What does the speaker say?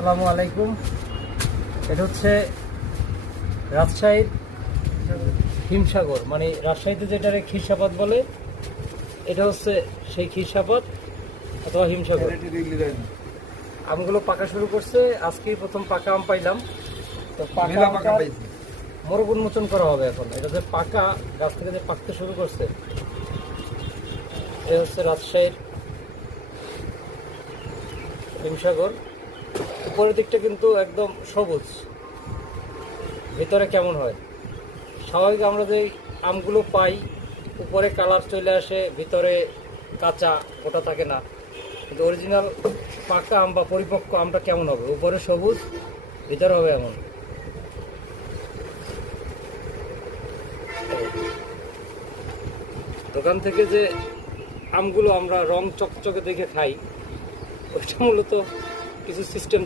আসসালামু আলাইকুম। এটা হচ্ছে রাজশাহীর হিমসাগর, মানে রাজশাহীতে যেটারে খিরসাপাত বলে, এটা হচ্ছে সেই খিরসাপাত অথবা হিমসাগর। আমগুলো পাকা শুরু করছে, আজকেই প্রথম পাকা আম পাইলাম। তো পাকা মোরগ উন্মোচন করা হবে এখন। এটা যে পাকা গাছ থেকে যে পাকতে শুরু করছে, এটা হচ্ছে রাজশাহীর হিমসাগর। উপরের দিকটা কিন্তু একদম সবুজ, ভিতরে কেমন হয়? স্বাভাবিক আমরা যে আমগুলো পাই উপরে কালার চলে আসে, ভিতরে কাঁচা ওটা থাকে না, কিন্তু অরিজিনাল পাকা আম বা পরিপক্ক আমটা কেমন হবে? উপরে সবুজ, ভিতরে হবে এমন। দোকান থেকে যে আমগুলো আমরা রং চকচকে দেখে খাই, ওইটা মূলত কিছু সিস্টেম